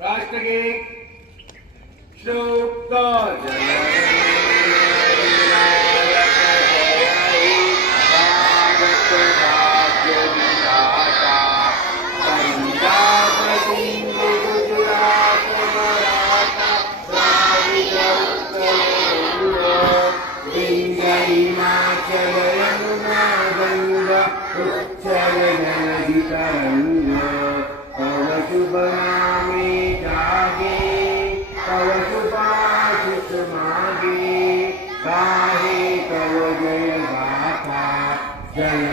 राष्ट्रगीत श्लोक शुभ नामे जागे तव शुभाशिष मागे गाहे तव जय गाथा जय